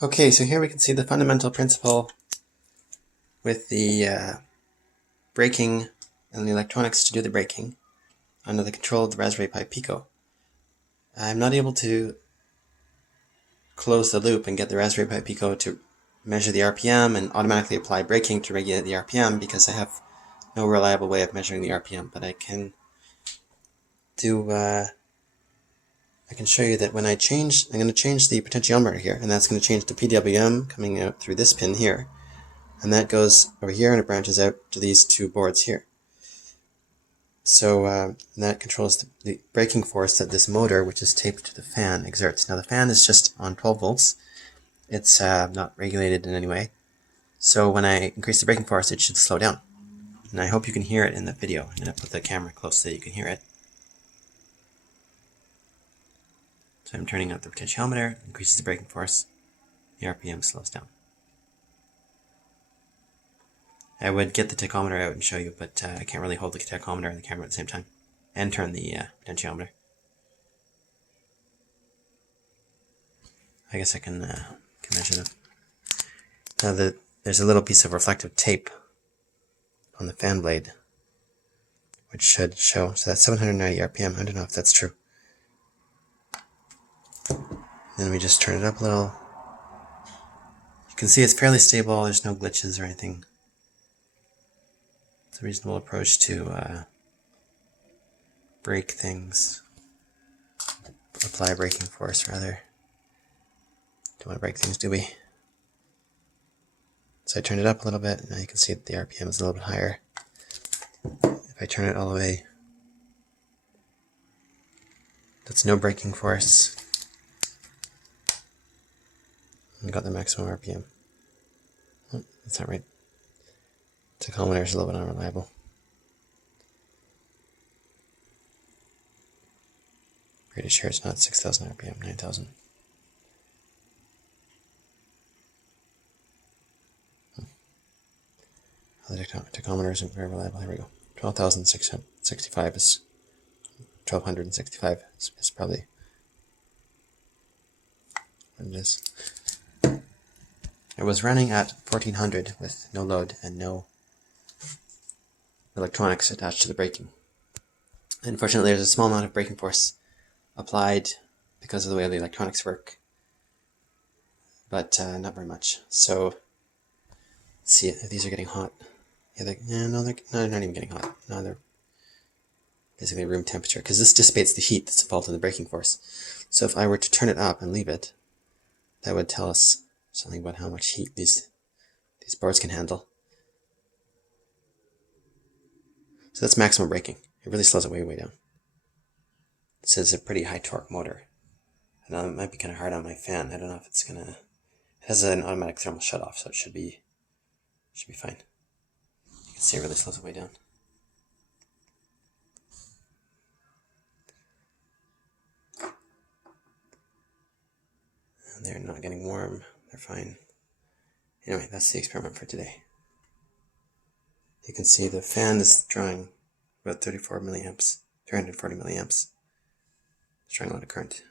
Okay, so here we can see the fundamental principle with the braking and the electronics to do the braking under the control of the Raspberry Pi Pico. I'm not able to close the loop and get the Raspberry Pi Pico to measure the RPM and automatically apply braking to regulate the RPM because I have no reliable way of measuring the RPM, but I can show you that when I'm going to change the potentiometer here, and that's going to change the PWM coming out through this pin here, and that goes over here and it branches out to these two boards here. So that controls the braking force that this motor, which is taped to the fan, exerts. Now the fan is just on 12 volts. It's not regulated in any way. So when I increase the braking force, it should slow down. And I hope you can hear it in the video. I'm going to put the camera close so that you can hear it. So I'm turning up the potentiometer, increases the braking force, the RPM slows down. I would get the tachometer out and show you, but I can't really hold the tachometer and the camera at the same time, and turn the potentiometer. I guess I can measure them. Now there's a little piece of reflective tape on the fan blade, which should show, so that's 790 RPM, I don't know if that's true. Then we just turn it up a little. You can see it's fairly stable, there's no glitches or anything. It's a reasonable approach to brake things. Apply braking force, rather. Don't want to break things, do we? So I turned it up a little bit, now you can see that the RPM is a little bit higher. If I turn it all the way, that's no braking force. I got the maximum RPM. Oh, that's not right. Tachometer is a little bit unreliable. Pretty sure it's not 6,000 RPM, 9,000. The tachometer isn't very reliable. Here we go. 12,665 is 1,265 is probably what it is. It was running at 1,400 with no load and no electronics attached to the braking. Unfortunately, there's a small amount of braking force applied because of the way the electronics work, but not very much. So let's see if these are getting hot. Yeah, no, they're not even getting hot. No, they're basically room temperature, because this dissipates the heat that's involved in the braking force. So if I were to turn it up and leave it, that would tell us something about how much heat these boards can handle. So that's maximum braking. It really slows it way down. It says a pretty high torque motor. I know it might be kind of hard on my fan. I don't know if it's gonna. It has an automatic thermal shutoff, so it should be fine. You can see it really slows it way down. And they're not getting warm. They're fine. Anyway, that's the experiment for today. You can see the fan is drawing about 34 milliamps, 340 milliamps. It's drawing a lot of current.